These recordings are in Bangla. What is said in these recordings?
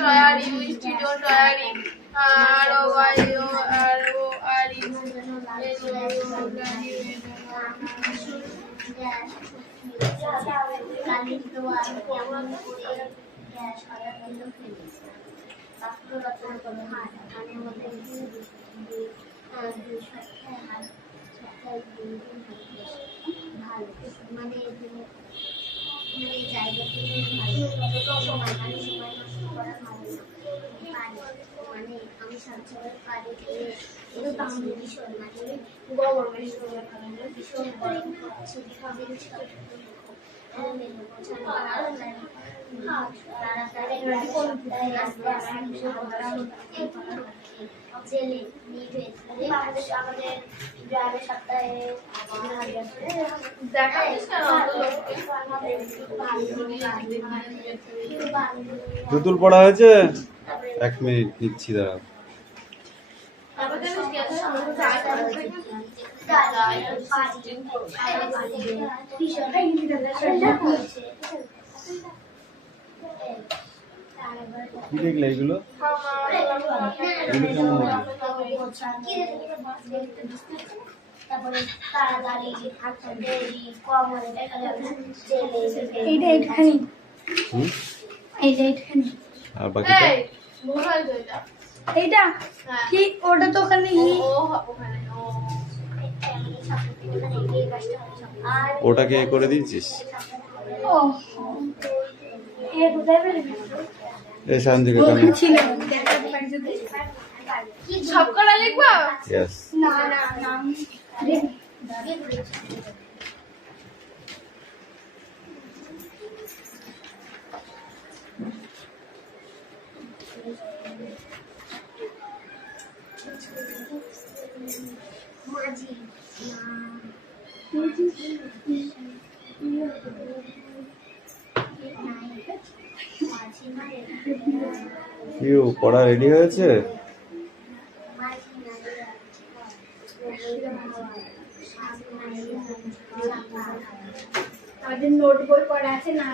R U S T R E R O Y O R O R E পুতুল পড়া হয়েছে? 1 মিনিট দিচ্ছি, দাঁড়াও। কি দেখলে এগুলো? আর বাকিটা এইটা কি? ওটা তো ওখানে ওটাকে এ করে দিয়েছিস? এই শান্তি কথা ছিল সব করা লিখবা? यस না না না ইউ পড়া রেডি হয়েছে? আমাদের নোট বই পড়া আছে না?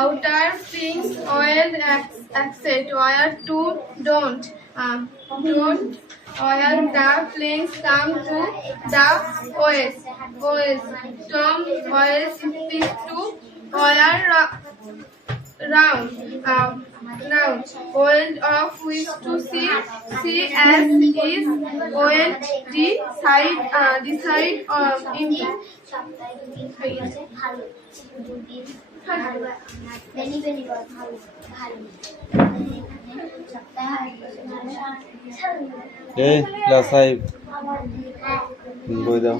Outer springs oil exit wire to don't wire the planes come to the OS Tom wires speak to wire round oil of which to see as is oil decide into এই ক্লাস 5 বই দাও।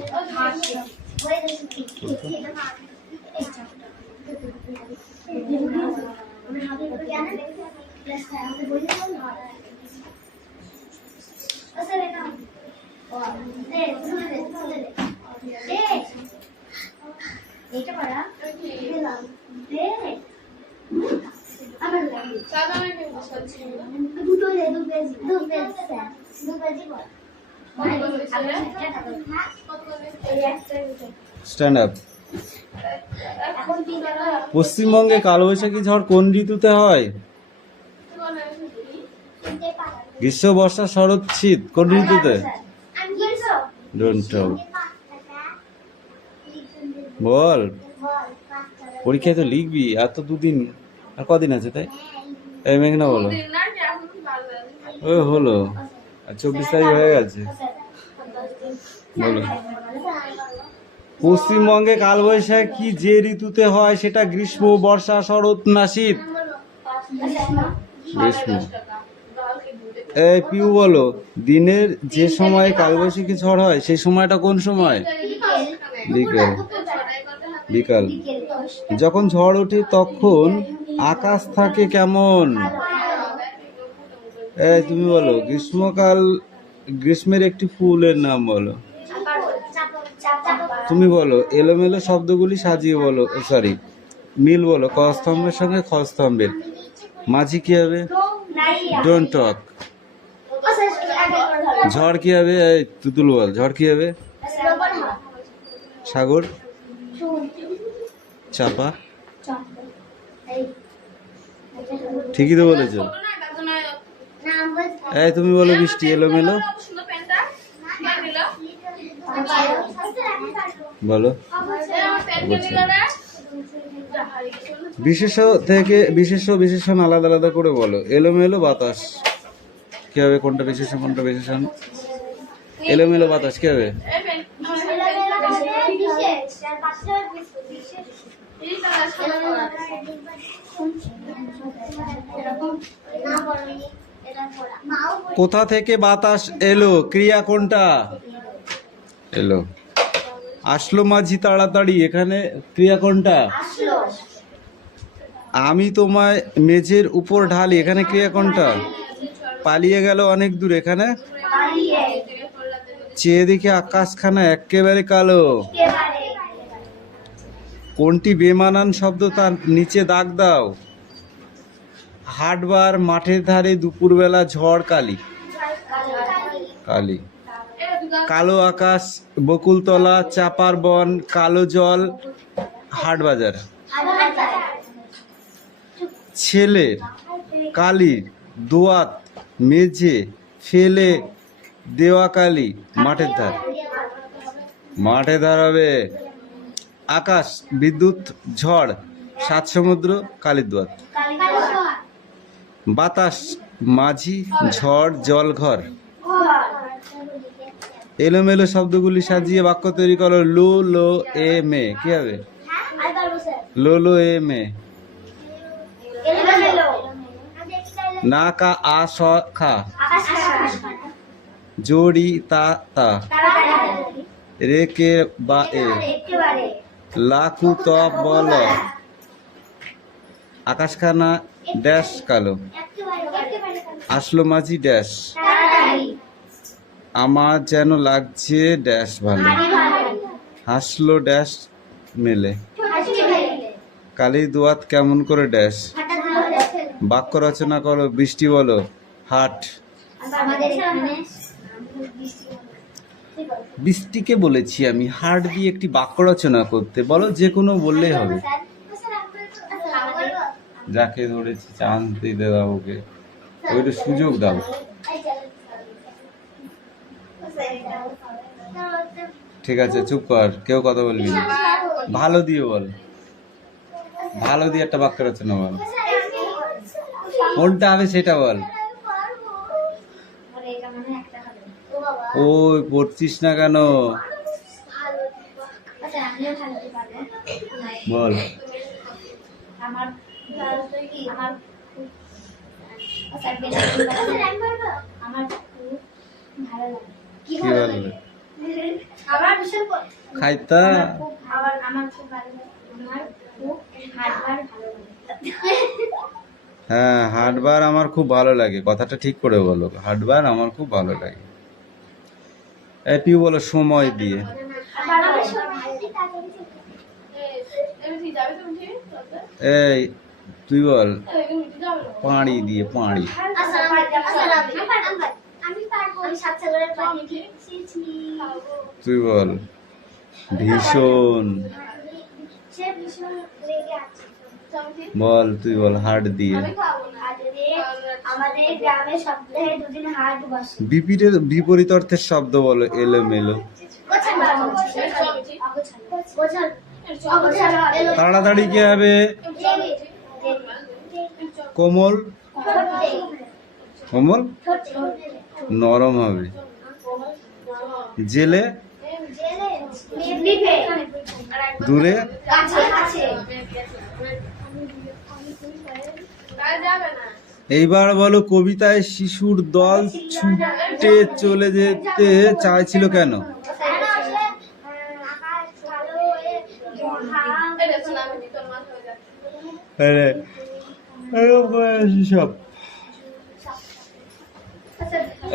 Stand up. পশ্চিমবঙ্গে কালবৈশাখী ঝড় কোন ঋতুতে হয়? গ্রীষ্ম, বর্ষা, শরৎ, শীত। কোন ঋতুতে? Don't know. বল, পরীক্ষায় তো লিখবি। আর তো 2 দিন, আর কদিন আছে? তাই এই মেঘনা বলো। ওই হলো, 24 তারিখ হয়ে গেছে। বলো। পশ্চিমবঙ্গে কালবৈশাখী যে ঋতুতে হয় সেটা গ্রীষ্ম, বর্ষা, শরৎ না শীত? গ্রীষ্ম। এই পিউ বলো, দিনের যে সময় কালবৈশাখী ঝড় হয় সেই সময়টা কোন সময়? বিকেল। বিকাল। যখন ঝড় ওঠে তখন আকাশ থাকে কেমন? এই তুমি বলো, গ্রীষ্মের একটি ফুলের নাম বলো। তুমি বলো, এলোমেলো শব্দগুলি সাজিয়ে বলো, সরি মিল বলো। ক স্তম্ভের সঙ্গে খ স্তম্ভের মাঝি কি হবে? Don't talk. ঝড় কি হবে? এই তুতুল বল, ঝড় কি হবে? সাগর, চাপা। ঠিকই তো বলেছ। এই তুমি বলো, বৃষ্টি এলোমেলো বলো। বিশেষণ আলাদা আলাদা করে বলো। এলোমেলো বাতাস কি হবে? কোনটা বিশেষণ কোনটা বিশেষণ? এলোমেলো বাতাস কি হবে? কোথা থেকে বাতাস এলো? ক্রিয়া কোনটা? এলো। আসলো মাঝি তাড়াতাড়ি, এখানে ক্রিয়া কোনটা? আমি তোমায় মেঝের উপর ঢালি, এখানে ক্রিয়া কোনটা? পালিয়ে গেল অনেক দূর, এখানে? চেয়ে দেখে আকাশখানা একেবারে কালো। কোনটি বেমানান শব্দ তার নিচে দাগ দাও। হাটবার, মাঠের ধারে, দুপুরবেলা, ঝড়, কালি। কালি। কালো আকাশ, বকুলতলা, চাপার বন, কালো জল, হাটবাজার। ছেলের, কালির, দোয়াত, মেঝে, ফেলে দেওয়া কালি, মাঠের ধার। মাঠের ধার হবে। আকাশ, বিদ্যুৎ, ঝড়, সাত সমুদ্র, কালির দোয়াত। বাতাস, মাঝি, ঝড়, জল, ঘর। এলোমেলো শব্দগুলি সাজিয়ে বাক্য তৈরি করো। লো লো এ মে কি হবে? লো লো এ মে। না কা আ স খা। জোড়ি তা তা। রে কে বা এ। লাকু ত বল। আকাশখানা ড্যাশ কালো। আসলো মাঝি ড্যাশ। আমার যেন লাগছে ড্যাশ ভালো। হাসলো ড্যাশ মেলে। কালির দোয়াত কেমন করে ড্যাশ। বাক্য রচনা করো। বৃষ্টি বলো, হাট। বৃষ্টিকে বলেছি আমি হাট দিয়ে একটি বাক্য রচনা করতে। বলো, যে কোনো বললেই হবে। যাকে ধরেছি চান্স দিতে দাও, ওকে ওইটা সুযোগ দাও। ঠিক আছে, চুপ কর, কেউ কথা বলবি না। ভালো দিয়ে বল, ভালো দিয়ে একটা বাক্য রচনা বল। কোনটা হবে সেটা বল। ওই পড়ছিস না কেন? বল। কি বলবে? খাইতা। হ্যাঁ, হাটবার আমার খুব ভালো লাগে। কথাটা ঠিক করে বলো, হাটবার আমার খুব ভালো লাগে। এপিউ বলো, সময় দিয়ে। এই তুই বল, পানি দিয়ে, পানি। তুই বল, ভীষণ। বল, তুই বল, হাট দিয়ে। বিপরীত অর্থের শব্দ বলো। এলোমেলো। তাড়াতাড়ি কি হবে? কোমল। কোমল নরম হবে। জেলে। দূরে এইবার বলো, কবিতায় শিশুর দল ছুটে চলে যেতে চাইছিল কেন? সব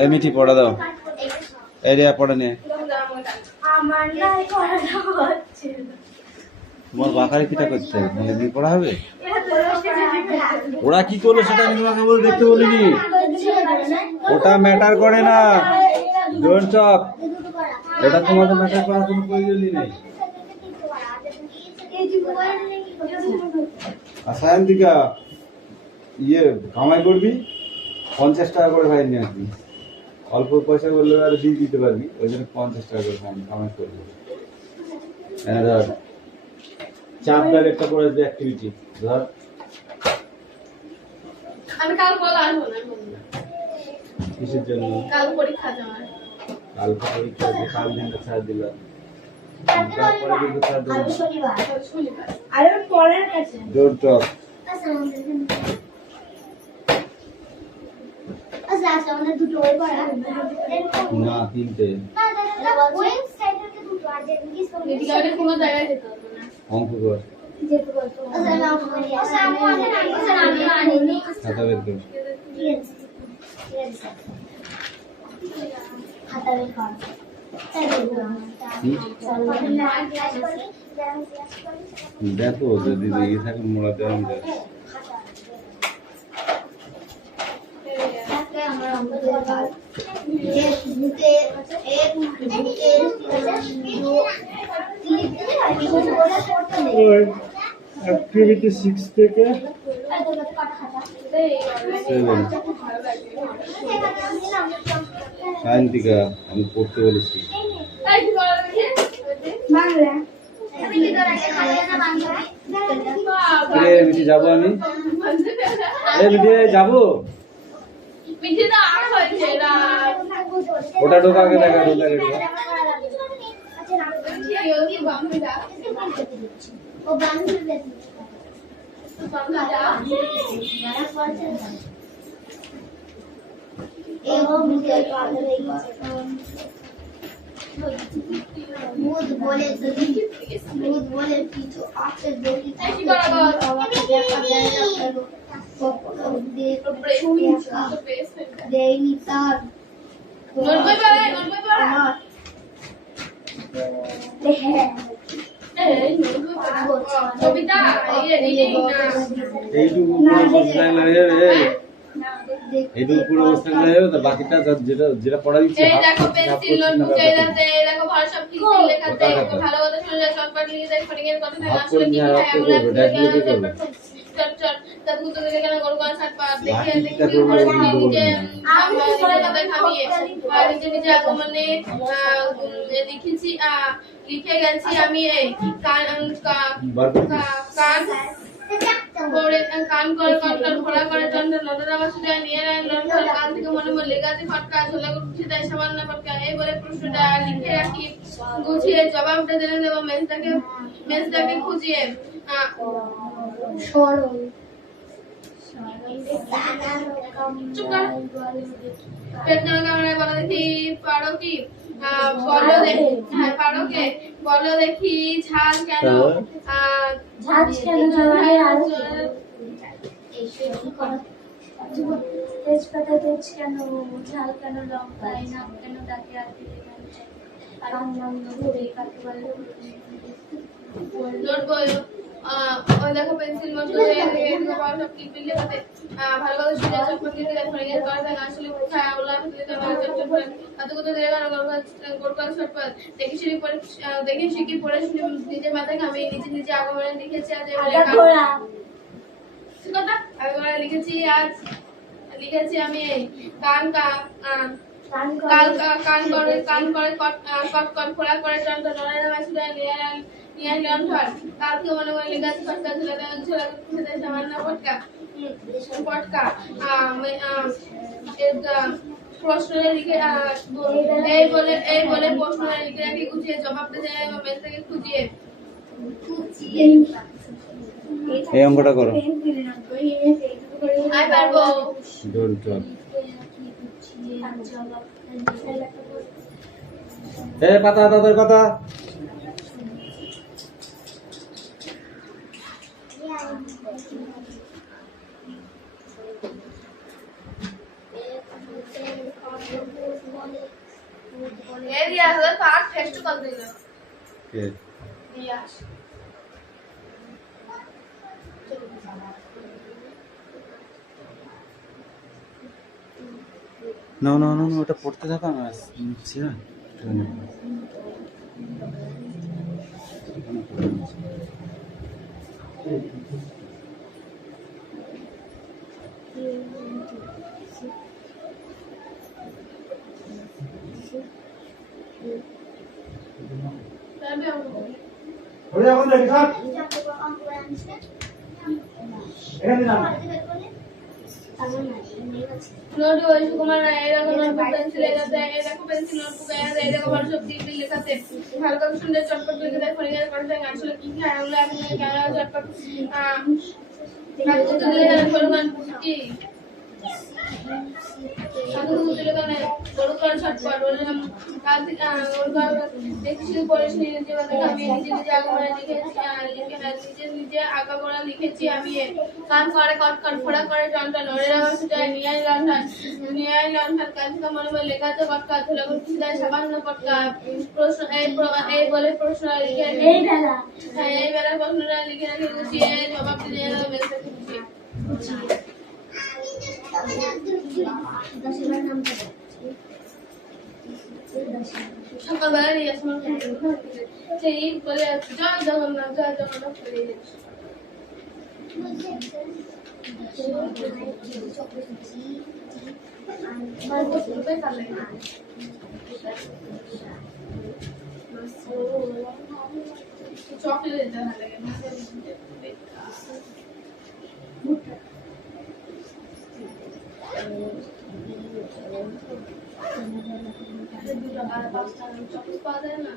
এই মিঠি পড়া দাও, এই রে পড়া নিয়ে। তোমার বাকারে কিটা করতে হবে, মানে দিয়ে পড়া হবে। ওরা কি করলো সেটা আমি তোমাকে বলে দেখতে বলিনি, ওটা ম্যাটার করে না। ডোন্ট টক, এটা তোমাদের ম্যাটার করার কোনো প্রয়োজনই নেই। সায়ন্তিকা, কামাই করবি 50 টাকা করে ফাইন নিয়ে আসবি। অল্প পয়সা বললে আর দিয়ে দিতে পারবি, ওই জন্য 50 টাকা করে ফাইন কামাই করবি। ধর চাপ ব্যাগ একটা করে আসবে, অ্যাক্টিভিটি ধর। আমি কাল বল আসবো না, কিসের জন্য? কাল পরীক্ষা যাওয়ার। কাল পরীক্ষা আছে, কাল দিনটা ছাড় দিলাম, তারপরে কিন্তু ছাড় দিলাম। শনিবার আরে পরের কাছে ডোন্ট টক। না, 3টে এদিকে আমাদের কোনো জায়গায় যেতে হবে না। অঙ্ক কর, খাতা বের কর। দেখো যদি দেখে থাকে মোড়াতে আমরা অ্যাক্টিভিটি 6 থেকে 7। সায়ন্তিকা, আমি পড়তে বলেছি। এই কি বলা হয়েছে? বাংলা মিঠি যাবো আমি, মিঠি যাবো। পিঠে তো আর হয়েছে না। ওটা ঢোকা আগে, দেখা ঢোকা আগে ঢোকা। কি বাংলা? ও বাংলা বাংলা ভূত বলে কিছু আছে বলি দেয়নি তার কবিতা এইটুকু পুরো বসে থাকলে তো বাকিটা যেটা যেটা পড়া দিচ্ছে। এই দেখো পেন্সিল নোটবুক এই দেখো ভালো সব কিছু লেখা আছে। ভালো কথা শুনে যায় শর্টকাট লিখে যায়, ফটিং এর কথা থাকে আসলে কি হয় আমরা চট তারপর তো কেন গরু গাছ হাত পা দেখে পরে নিজে মাথায় খামিয়ে নিজে আগমনে লিখেছি লিখে গেছি আমি এই কান করে কন্ট্রোল ঘোরা করে চন্দ্র নদরা বাসুটা নিয়ে লন্ডন কান থেকে মনে মনে লেগাছে ফটকা ঝোলা উঠে দেয় সামান্য ফটকা এই বলে প্রশ্নটা লিখে রাখি গুছিয়ে জবাবটা জেনে দেবো মেজটাকে খুঁজিয়ে সরল পেটনা কামড়ায় বলো দেখি পারো কি বলো দেখি পারো কে বলো দেখি ঝাল কেন ঝাঁজ কেন তেজপাতা তেজ কেন ঝাল কেন লঙ্কায় নাম কেন তাকে আর দিলে কারণ নাম ধরে কাকে বলে নোট বই ওই দেখো পেন্সিল মতো সব ক্লিপিং লেখাতে ভালো কথা শুনে সব প্রতিদিন ফোনে গিয়ে করা যায় আসলে খায় ওলা দিতে মানে চট করে কত কত দিয়ে গান গোরকাল ছটপট দেখি শিখি পড়ে শুনে নিজের মাথায় আমি নিজে আগমনে লিখেছি আজ কথা আগমনে লিখেছি আমি কান কান করে কট খোলা করে চন্দ্র নড়াইনা মাসুদা নিয়ে লন্ঠন কালকে মনে মনে লেগাছে ফটকা ঝোলা খেতে সামান্য ফটকা প্রশ্নটা লিখে এই বলে প্রশ্নটা লিখে রাখি গুছিয়ে জবাবটা দেয় মেল থেকে খুঁজিয়ে এই অঙ্কটা করো। আই পারবো ডোন্ট টক। পাতা তাদের কথা। এই দিয়া আছে পার্ট ফেস টু কল দিল কে দিয়া না না না ওটা পড়তে থাকা না নিচ্ছি না। তবে ওরে আমাদের রেখে থাক এখানে না নোট ওই কুমার না এরকম নোটবুক পেন্সিল এলাতে এরকম পেন্সিল নোটবুক এলাতে এরকম ভালো সব দিক দিক লেখাতে ভালো করে সুন্দর চটপট লিখে দেয় ফরিঙের করতে আসলে কি কি আমরা এখন কেন চটপট তো দিলে না ফলগান কি সাধু দিলে কেন বড় করে চটপট বললাম কাল থেকে দেখছি পড়াশোনা নিজে আমি নিজে নিজে আগামনে নিজে আগামনে লিখেছি আমি কান করে কট ফোড়া করে টনটন ওরে রাস্তা নিয়াই লন্ঠন কাল থেকে মনে মনে লেখাতে কটকা ধুলা করতে দেয় সামান্য কটকা প্রশ্ন এই বলে প্রশ্ন লিখে এই বেলা এই বেলা প্রশ্নটা লিখে রাখি গুছিয়ে জবাব দিয়ে দেওয়া বেসে খুঁজছি সকালবেলা নিয়ে আসলাম সেই বলে জয় জগন্নাথ করে চকলেট দেওয়া লাগে চকলেট পাওয়া যায় না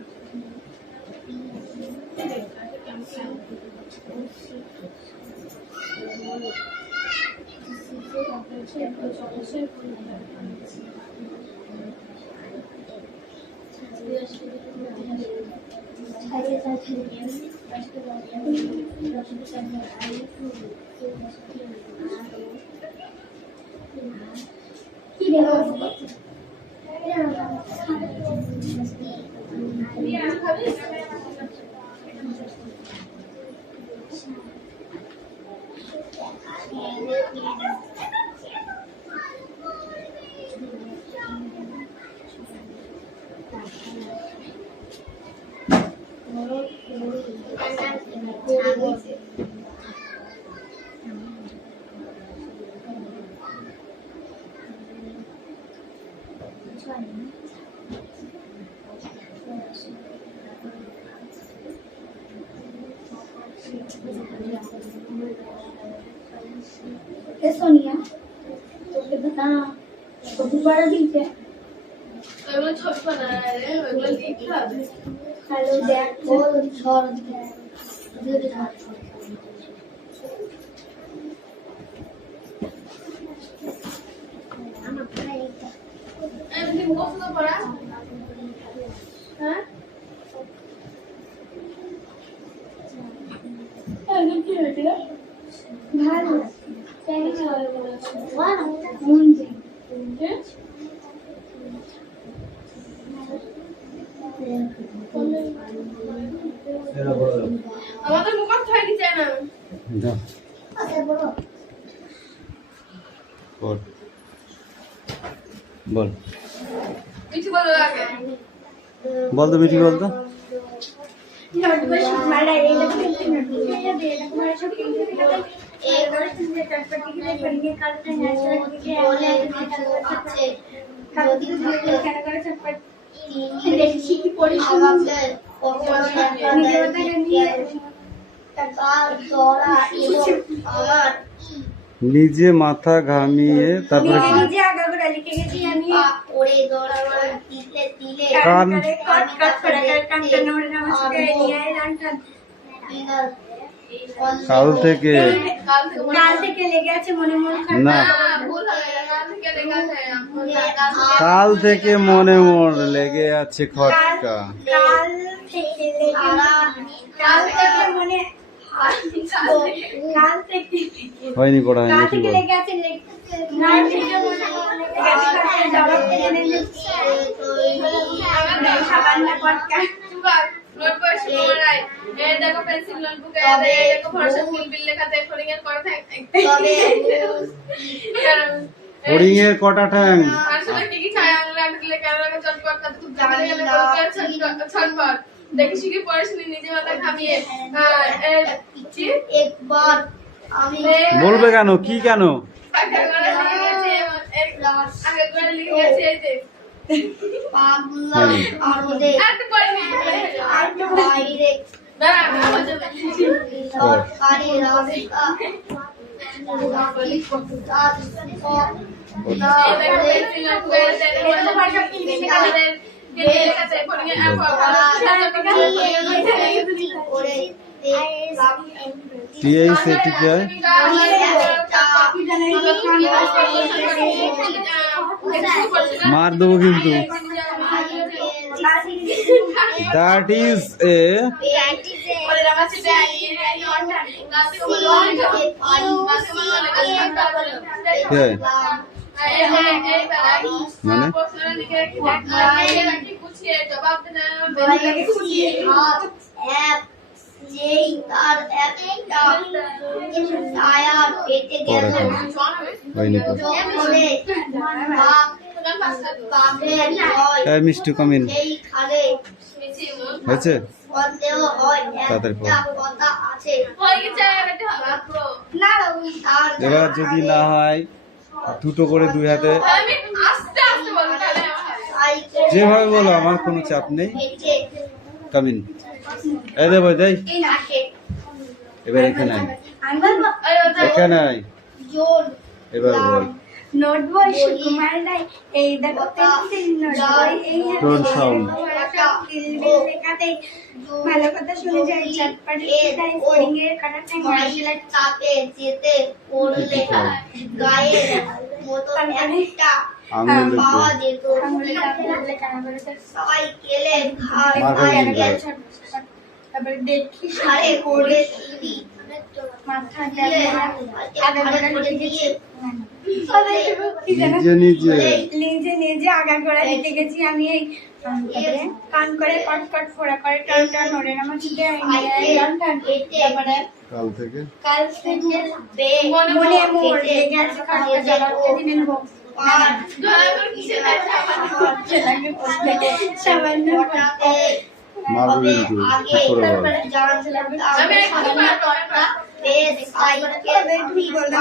सोनिया तो बता तो दोबारा दिखे ওগুলো ছবি বানায় রে ওগুলো লিখতে হবে हेलो दैट को छोड़ दिखे धीरे धीरे এমনি মুখস্থ পড়া হ্যাঁ আগে কি হয়েছিল ভালো তাই হয় ওয়াও মুন্ডে আমাদের মুখস্থ হয়ে গেছে না দাও আচ্ছা বলো বল কিছু বলো আগে বল তো মিঠি বল তো नोटबुक माला ये लगती है नोटबुक ये दे ना तुम्हारे सब के एक और से चटपटी के लिए पढ़ने करते हैं ऐसे बोले अच्छे যদি থাকে কেন করে চটপট দেখছি কি পরিশ্রম আছে নিজে নিয়ে তার দরা এলো আমার নিজে মাথা ঘামিয়ে তারপরে নিজে নিজে আগা করে লিখে গেছি আমি ওরে দরবার তিলে তিলে কান কট করে কানটা নোড়ে নামাজ করে নিয়ে আইলাম কাল থেকে কাল থেকে লেগে আছে মনে মনে না ভুল হয়ে গেছে, কাল থেকে লেগে আছে, কাল থেকে মনে মন লেগে আছে খটকা। কাল থেকে লেগে কাল থেকে মনে কাল থেকে হয়নি পড়া কাল হয়নি কি থেকে বল লেগে আছে কাল থেকে মনে মনে লেগে আছে জবাব দিয়ে নেন সাবান না কটকা নোটবই সুকুমারাই এই দেখো পেন্সিল নোটবুক এই দেখো ভরসা কিলবিল লেখাতে ফড়িং এর করা থাকে তবে হরিং এর কটা ঠ্যাং আসলে কি কি ছায়া আঙুলে আটকে কারোর চটপট কাতে খুব জানা গেলে ছটপট দেখি শিখে পড়াশোনা নিজে মাথা খামিয়ে একবার আমি বলবে কেন কি কেন পাগলা আমাদের বাইরে সরকারি রাস্তা টিআইস এটি কি হয় মার দেবো কিন্তু দ্যাট ইজ এ যেই তার একটা টায়ার পেটে গেল হয়নি বলে বাঘের ভয় এই মিষ্টি কামিন সেই খালে হয়েছে সন্দেহ হয় তাড়াতাড়ি পড়ো। একটা কথা আছে না তার এবার যদি না হয় দুটো করে দুই হাতে আস্তে আস্তে বলবো তাহলে সাইকেল যেভাবে বলো আমার কোনো চাপ নেই হেঁটে কামিন এই দে ভাই দেই এই নাকে এবার এখানে আয় আমি বলবো এখানে আয় জোর এবার বল নোট বই সুকুমার রায় এই দেখো পেন্সিল নোট বই এই Don't sound. লেখাতে ভালো কথা শুনে যায় চটপট তাই ফড়িং এর কাটা টাইম মাইল চাপে যেতে পড়লে গায়ের মতো একটা আঙুলে পাওয়া যেত সাইকেলে ঘাড়ে তারপরে দেখি ঘাড়ে করে সিঁড়ি মাথা নিজে নিজে নিজে নিজে আগা করে লিখে গেছি আমি এই কান করে কট কট ফোড়া করে টান টান ওরে নামাজ তারপরে কাল থেকে কাল থেকে মনে মোর লেগে আছে খাটকা জ্বালাতে দিলেন হোক আর সামান্য মারবো কিন্তু আগে ঠিক করে বল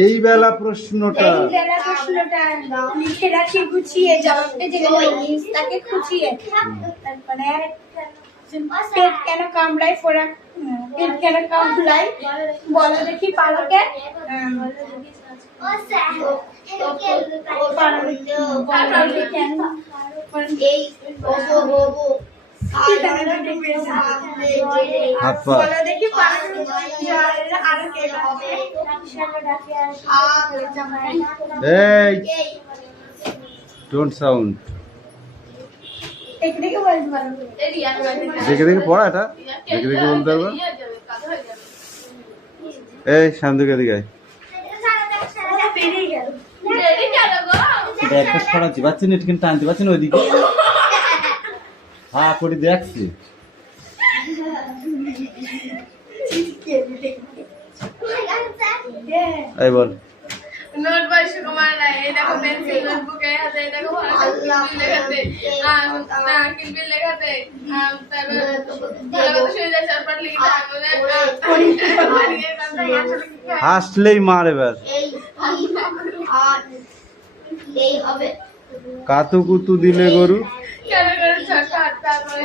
এই বেলা প্রশ্নটা এই বেলা প্রশ্নটা লিখে রাখি গুছিয়ে জবাবটা জেনে নেই তাকে খুঁচিয়ে তারপরে পেট কেন কামড়ায় ফোড়া পেট কেন কামড়ায় বলো দেখি পালকে এই হাত পা বলো দেখি আরো কে এই ডোন্ট সাউন্ড দেখে দেখে বলতে পারো দেখে দেখে পড়া এটা দেখে দেখে বলতে পারবো এই শান্তকে দিকে আয়। পেরিয়ে গেল এটা একটা ছড়াচ্ছি পাচ্ছি না ঠিক টানতে পারছি না ওইদিকে হ্যাঁ করে দেখছি এই বল নোট বই সুকুমার রায় এই দেখো পেন্সিল নোটবুক এই হাতে এই দেখো কিলবিল লেখাতে তারপর ভালো কথা শুনে যায় চটপট লিখতে আঙুলে হাসলেই মার এবার এই হবে কাতু কুতু দিলে গরু কেন করে চটপট তারপরে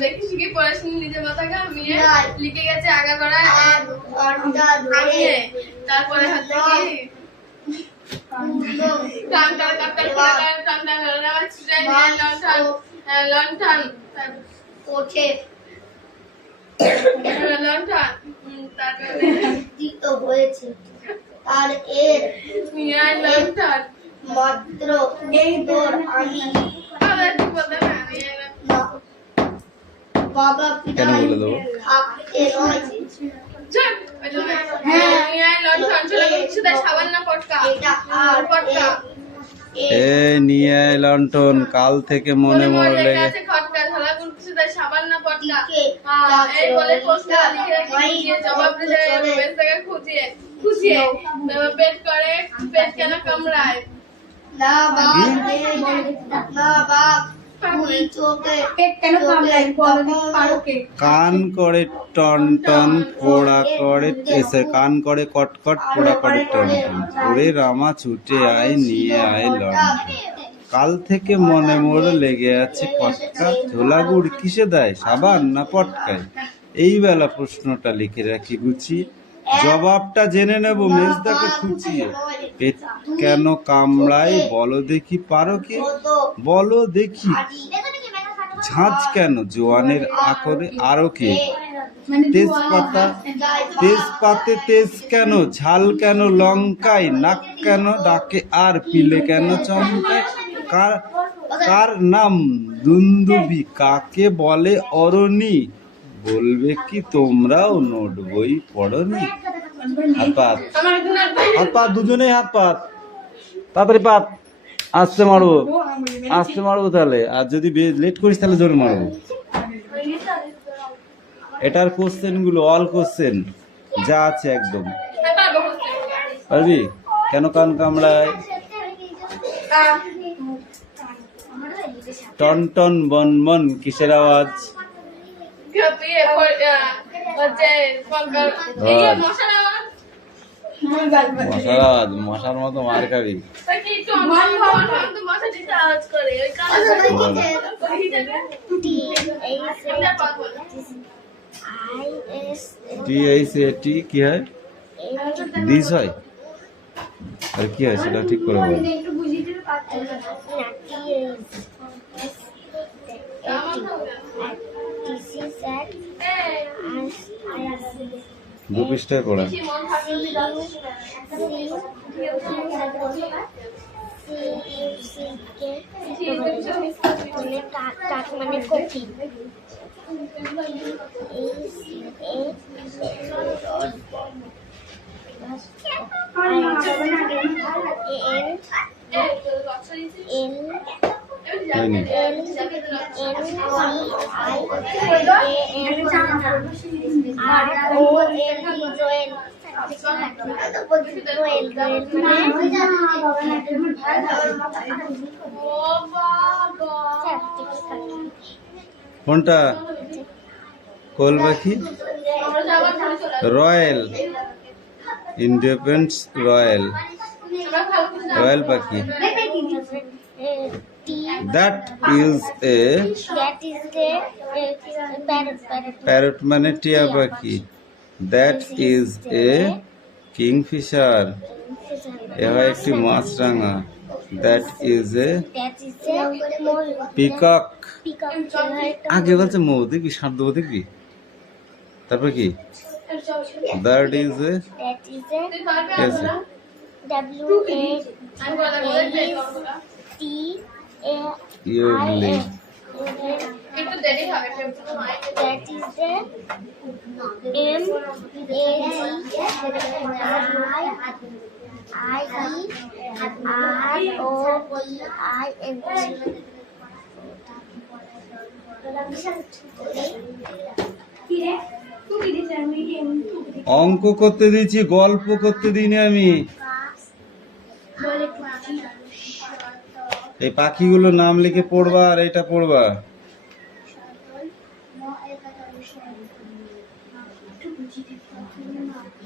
দেখি শিখে পড়াশোনা নিজের মাথা ঘামিয়ে লিখে গেছে আগা করা ঘন্টা ধরে তারপরে হাতে কি টান টান টান টান টান টান লণ্ঠন লণ্ঠন ওঠে লণ্ঠন তারপরে দিত হয়েছে তার এর মিয়ায় লণ্ঠন মাত্র এই তোর আমি আবার কি বলতে না বাবা কেন পিতাই বলে দেবো? থাকতে রয়েছে চল মিয়ায় লণ্ঠন চলে গেছে তাই সাবান না পটকা এটা আর পটকা এ নিয়ে আয় লণ্ঠন, কাল থেকে মনে মরলে আছে খটকা ঝালা গুলছে তাই সাবান না পটকা দিকে এই বলে প্রশ্ন লিখে লিখে জবাব দিতে বেশটাকে খুঁজিয়ে খুঁজিয়ে পেট করে পেট কেন কামড়ায় না বাপ না বাপ তুই চোখে পেট কেন কামড়ায় বলো পারোকে কান করে টন টন, পোড়া করে এসে কান করে কটকট, পোড়া করে টন টন। ওরে রামা ছুটে আয় নিয়ে আয় লণ্ঠন, কাল থেকে মনে মোড়ে লেগে আছে পটকা, ঝোলা গুড় কিসে দেয় সাবান না পটকায়? এই বেলা প্রশ্নটা লিখে রাখি গুছিয়ে, জবাবটা জেনে নেব মেজদাকে খুঁচিয়ে। পেট কেন কামড়ায় বলো দেখি পারো কে, বলো দেখি ঝাঁঝ কেন জোয়ানের আকরে আরো কে? তেজপাতা তেজপাতে তেজ কেন, ঝাল কেন লঙ্কায়, নাক কেন ডাকে আর পিলে কেন চমকায়? কার কার নাম দুন্দুবি, কাকে বলে অরণি? বলবে কি তোমরাও নোট বই পড়নি? হাত পাত, হাত পাত, দুজনে হাত পাত, তাড়াতাড়ি পাত, আসতে মারবো, আসতে মারবো তাহলে। আর যদি লেট করিস তাহলে জোরে মারবো। এটার কোশ্চেন গুলো অল কোশ্চেন যা আছে একদম পারবি। কেন কান কামড়ায়, টন টন বন বন কিসের আওয়াজ? মশার আওয়াজ, মশার মতো মার খাবি। টি কি হয়? দিস হয় আর কি হয় সেটা ঠিক করে বল। একটু বুঝিয়ে দিতে পারছি দু পৃষ্ঠায় পড়া। মানে কঠিন কোনটা? কোল পাখি, রয়্যাল ইন্ডিপেন্ডেন্স, রয়্যাল রয়্যাল পাখি। দ্যাট ইজ এ প্যারট মানে টিয়া পাখি। দ্যাট ইজ এ কিংফিশার, এ হয় একটি মাছরাঙা। That is a peacock. আগে বলছে মৌ, দেখবি সাপ দেবো দেখবি, তারপর কি? দ্যাট ইজ এ ইউলি। একটু দেরি হবে অঙ্ক করতে দিয়েছি, গল্প করতে দিইনি আমি। এই পাখিগুলোর নাম লিখে পড়বা আর এটা পড়বা।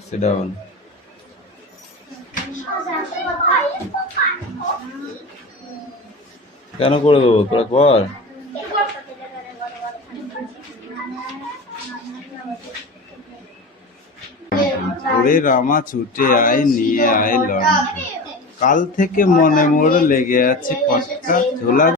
Sit down. কেন করে দেবো, তোরা কর। ওরে রামা ছুটে আয় নিয়ে আয় লণ্ঠন, কাল থেকে মনে মোর লেগে আছে খটকা ঝোলা